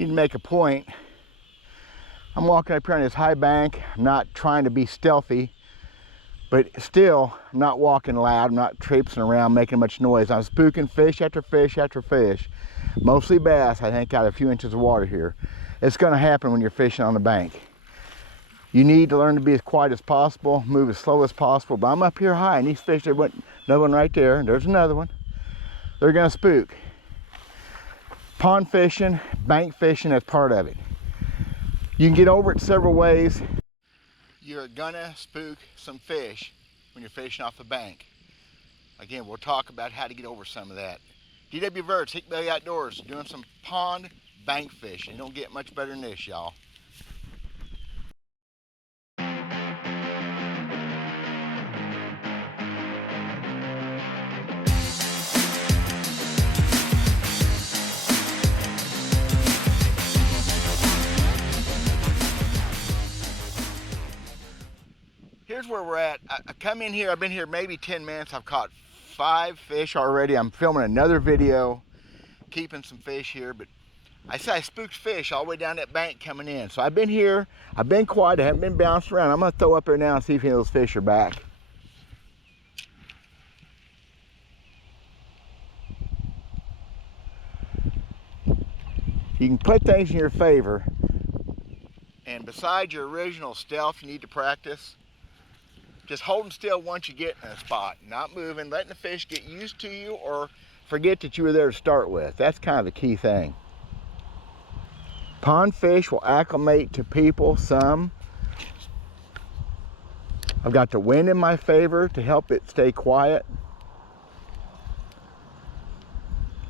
need to make a point. I'm walking up here on this high bank. I'm not trying to be stealthy, but still, I'm not walking loud. I'm not traipsing around making much noise. I'm spooking fish after fish after fish. Mostly bass, I think, out of a few inches of water here. It's going to happen when you're fishing on the bank. You need to learn to be as quiet as possible, move as slow as possible. But I'm up here high, and these fish, there went another one right there, and there's another one. They're going to spook. Pond fishing, bank fishing, that's part of it. You can get over it several ways. You're gonna spook some fish when you're fishing off the bank. Again, we'll talk about how to get over some of that. DW Verts, Hick Belly Outdoors, doing some pond bank fishing. You don't get much better than this, y'all. Here's where we're at. I come in here, I've been here maybe 10 minutes. I've caught 5 fish already. I'm filming another video, keeping some fish here, but I spooked fish all the way down that bank coming in. So I've been here, I've been quiet, I haven't been bouncing around. I'm gonna throw up there now and see if any of those fish are back. You can put things in your favor, and besides your original stealth, you need to practice just holding still once you get in a spot, not moving, letting the fish get used to you or forget that you were there to start with. That's kind of the key thing. Pond fish will acclimate to people some. I've got the wind in my favor to help it stay quiet.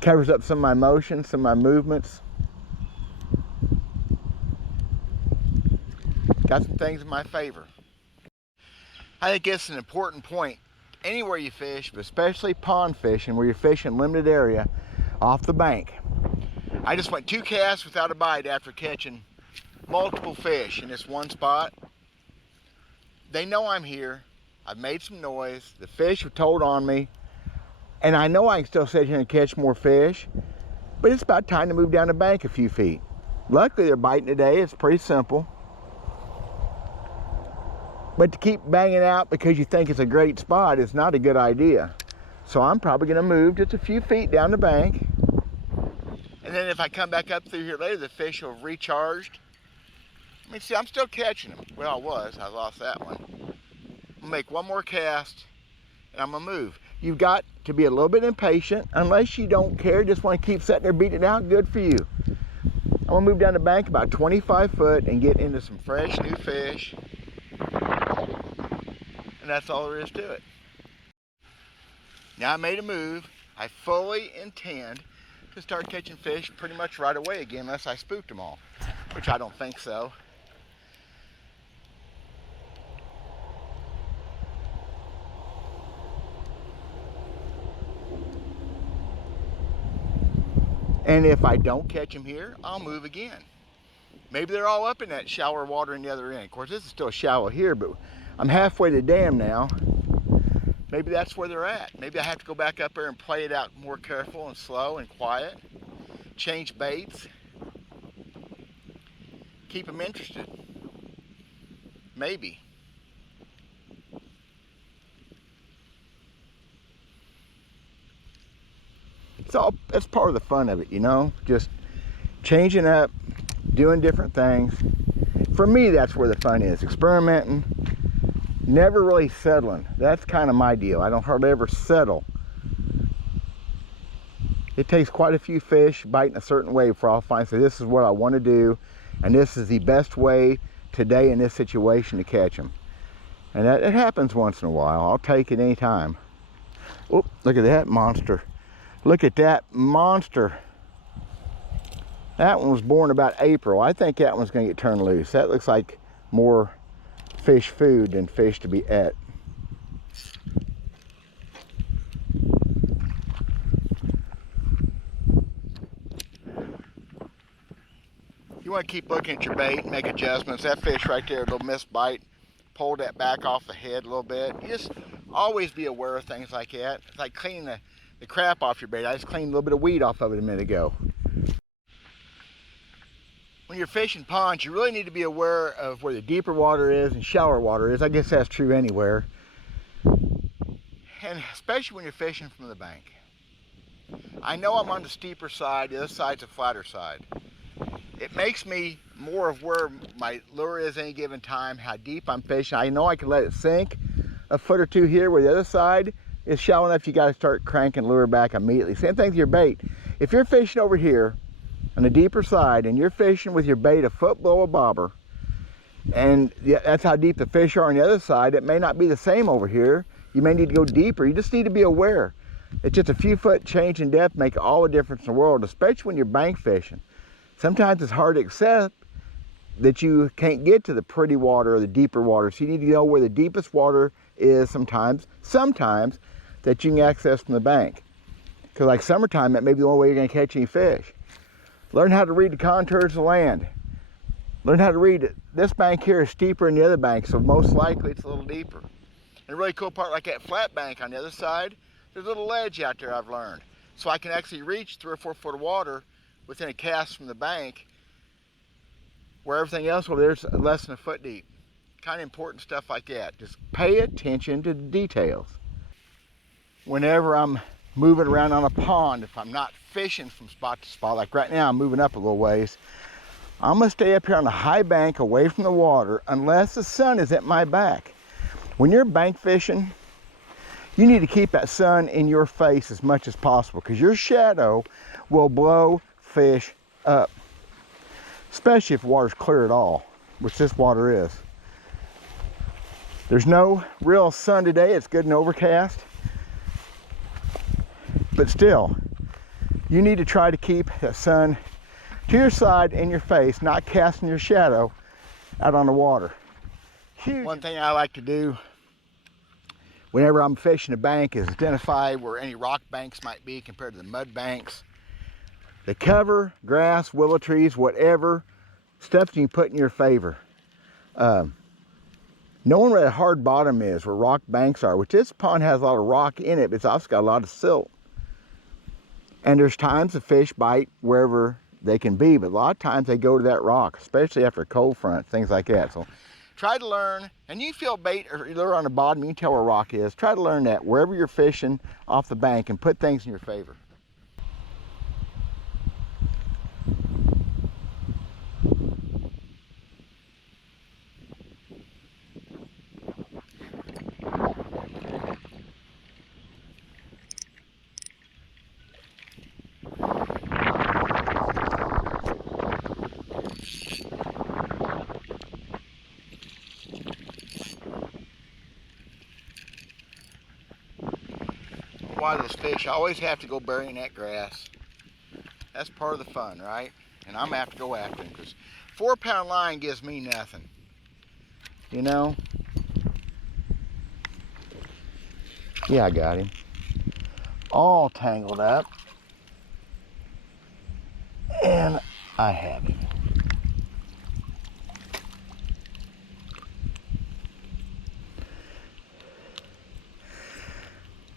Covers up some of my motions, some of my movements. Got some things in my favor. I think it's an important point. Anywhere you fish, but especially pond fishing, where you're fishing limited area off the bank. I just went 2 casts without a bite after catching multiple fish in this one spot. They know I'm here. I've made some noise. The fish have told on me. And I know I can still sit here and catch more fish, but it's about time to move down the bank a few feet. Luckily, they're biting today. It's pretty simple. But to keep banging out because you think it's a great spot is not a good idea. So I'm probably going to move just a few feet down the bank. And then if I come back up through here later, the fish will have recharged. I mean, see, I'm still catching them. Well, I lost that one. I'm going to make one more cast, and I'm going to move. You've got to be a little bit impatient. Unless you don't care, just want to keep sitting there beating it out, good for you. I'm going to move down the bank about 25 foot and get into some fresh new fish. And that's all there is to it. Now I made a move. I fully intend to start catching fish pretty much right away again, unless I spooked them all, which I don't think so. And if I don't catch them here, I'll move again. Maybe they're all up in that shallower water in the other end. Of course, this is still shallow here, but I'm halfway to the dam now. Maybe that's where they're at. Maybe I have to go back up there and play it out more careful and slow and quiet. Change baits. Keep them interested. Maybe. That's part of the fun of it, you know? Just changing up, doing different things. For me, that's where the fun is. Experimenting. Never really settling. That's kind of my deal. I don't hardly ever settle. It takes quite a few fish biting a certain way before I'll find, so this is what I want to do, and this is the best way today in this situation to catch them. And it happens once in a while. I'll take it any time. Oh, look at that monster. Look at that monster. That one was born about April. I think that one's going to get turned loose. That looks like more fish food than fish to be ate. You want to keep looking at your bait, make adjustments. That fish right there, a little missed bite, pull that back off the head a little bit. You just always be aware of things like that. It's like cleaning the crap off your bait. I just cleaned a little bit of weed off of it a minute ago. when you're fishing ponds, you really need to be aware of where the deeper water is and shallower water is. I guess that's true anywhere. And especially when you're fishing from the bank. I know I'm on the steeper side, the other side's a flatter side. It makes me more of where my lure is any given time, how deep I'm fishing. I know I can let it sink a foot or two here, where the other side is shallow enough you gotta start cranking lure back immediately. Same thing with your bait. If you're fishing over here on the deeper side and you're fishing with your bait a foot below a bobber, and that's how deep the fish are on the other side, it may not be the same over here. You may need to go deeper. You just need to be aware. It's just a few foot change in depth make all the difference in the world, especially when you're bank fishing. Sometimes it's hard to accept that you can't get to the pretty water or the deeper water. So you need to know where the deepest water is sometimes that you can access from the bank. Because like summertime, that may be the only way you're going to catch any fish. Learn how to read the contours of the land. Learn how to read it. This bank here is steeper than the other bank, so most likely it's a little deeper. And a really cool part, like that flat bank on the other side, there's a little ledge out there I've learned. So I can actually reach 3 or 4 foot of water within a cast from the bank, where everything else over there's less than a foot deep. Kind of important stuff like that. Just pay attention to the details. Whenever I'm moving around on a pond, if I'm not fishing from spot to spot, like right now I'm moving up a little ways, I'm gonna stay up here on the high bank away from the water unless the sun is at my back. When you're bank fishing, you need to keep that sun in your face as much as possible, because your shadow will blow fish up, especially if the water's clear at all, which this water is. There's no real sun today. It's good and overcast, but still, you need to try to keep the sun to your side in your face, not casting your shadow out on the water. Huge. One thing I like to do whenever I'm fishing a bank is identify where any rock banks might be compared to the mud banks. The cover, grass, willow trees, whatever, stuff you can put in your favor. Knowing where the hard bottom is, where rock banks are, which this pond has a lot of rock in it, but it's also got a lot of silt. And there's times the fish bite wherever they can be, but a lot of times they go to that rock, especially after a cold front, things like that. So try to learn, and you feel bait or lure on the bottom, you can tell where rock is. Try to learn that wherever you're fishing off the bank and put things in your favor. Why those fish always have to go burying that grass. That's part of the fun, right? And I'm gonna have to go after them, because 4-pound line gives me nothing. You know? Yeah, I got him. All tangled up. And I have him.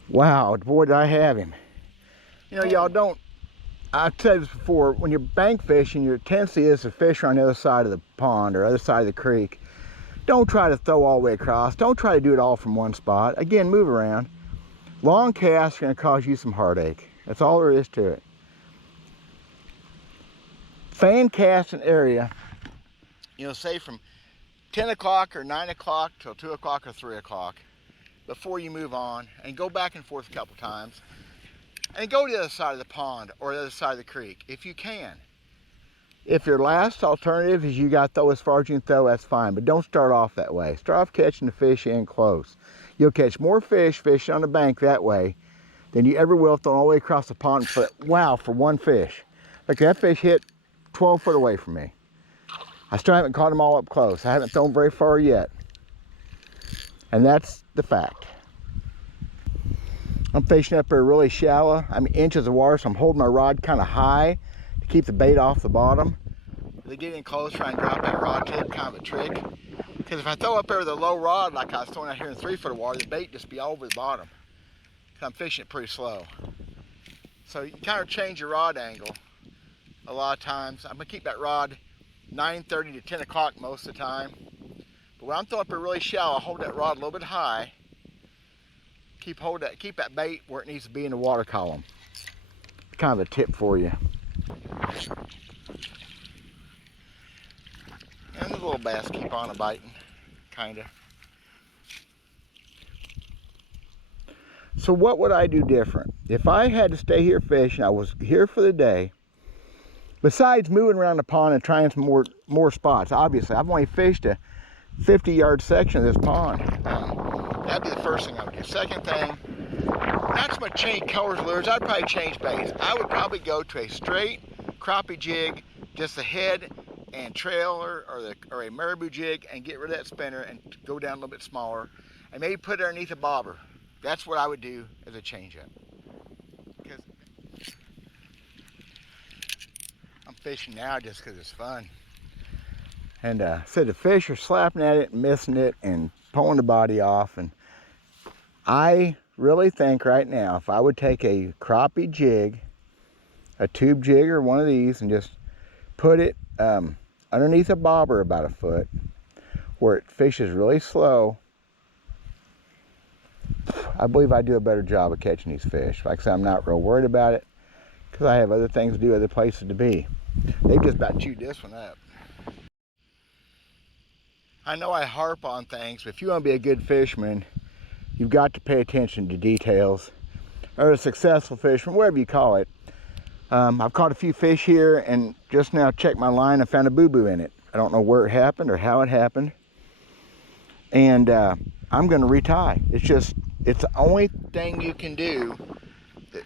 Wow, boy, did I have him. You know, y'all don't, I've said this before, when you're bank fishing, your tendency is to fish on the other side of the pond or other side of the creek. Don't try to throw all the way across. Don't try to do it all from one spot. Again, move around. Long casts are going to cause you some heartache. That's all there is to it. Fan casting area, you know, say from 10 o'clock or 9 o'clock till 2 o'clock or 3 o'clock. Before you move on, and go back and forth a couple times, and go to the other side of the pond or the other side of the creek if you can. If your last alternative is you got to throw as far as you can throw, that's fine, but don't start off that way. Start off catching the fish in close. You'll catch more fish fishing on the bank that way than you ever will throwing all the way across the pond for one fish. Like that fish hit 12 foot away from me. I still haven't caught them all up close. I haven't thrown very far yet. And that's the fact. I'm fishing up there really shallow. I'm inches of water, so I'm holding my rod kind of high to keep the bait off the bottom. If they get in close, try and drop that rod tip, kind of a trick. Because if I throw up there with a low rod like I was throwing out here in 3 foot of water, the bait just be all over the bottom. I'm fishing it pretty slow. So you kind of change your rod angle a lot of times. I'm gonna keep that rod 9:30 to 10 o'clock most of the time. But when I'm throwing up a really shallow, I hold that rod a little bit high. Keep that bait where it needs to be in the water column. Kind of a tip for you. And the little bass keep on biting, kinda. So what would I do different? If I had to stay here fishing, I was here for the day, besides moving around the pond and trying some more spots. Obviously, I've only fished a 50-yard section of this pond. That'd be the first thing I would do. Second thing, not so much change colors of lures, I'd probably change baits. I would probably go to a straight crappie jig, just the head and trailer, or a marabou jig, and get rid of that spinner and go down a little bit smaller, and maybe put it underneath a bobber. That's what I would do as a change-up. Because I'm fishing now just because it's fun. And so the fish are slapping at it and missing it and pulling the body off. And I really think right now, if I would take a crappie jig, a tube jig or one of these, and just put it underneath a bobber about a foot, where it fishes really slow, I believe I do a better job of catching these fish. Like I said, I'm not real worried about it because I have other things to do, other places to be. They've just about chewed this one up. I know I harp on things, but if you want to be a good fisherman, you've got to pay attention to details, or a successful fisherman, whatever you call it. I've caught a few fish here, and just now checked my line and found a boo-boo in it. I don't know where it happened or how it happened. And I'm going to retie. It's the only thing you can do.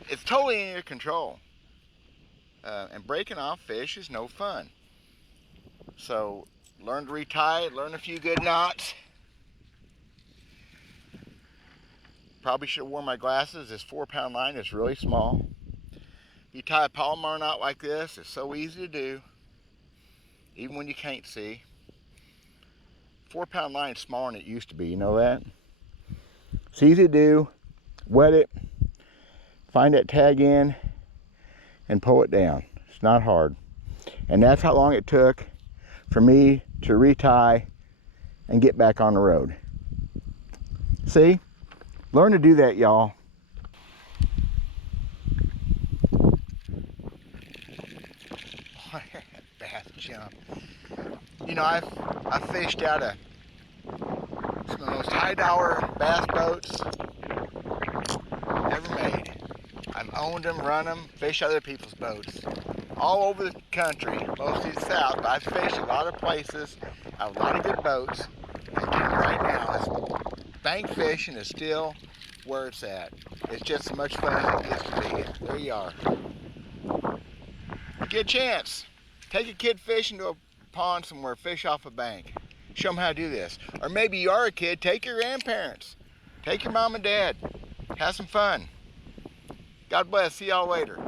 It's totally in your control. And breaking off fish is no fun. So learn to retie, learn a few good knots. Probably should have worn my glasses. This 4-pound line is really small. You tie a Palomar knot like this, it's so easy to do, even when you can't see. 4-pound line is smaller than it used to be, you know that? It's easy to do. Wet it, find that tag in, and pull it down. It's not hard. And that's how long it took for me to retie and get back on the road. See? Learn to do that, y'all. Bass jump. You know, I've fished out of some of the most high-dollar bass boats ever made. I've owned them, run them, fished other people's boats all over the country, mostly the south, but I've fished a lot of places. I have a lot of good boats. And right now, bank fishing is still where it's at. It's just as much fun as it used to be. There you are. Get a chance. Take a kid fishing to a pond somewhere, fish off a bank. Show them how to do this. Or maybe you are a kid, take your grandparents. Take your mom and dad. Have some fun. God bless. See y'all later.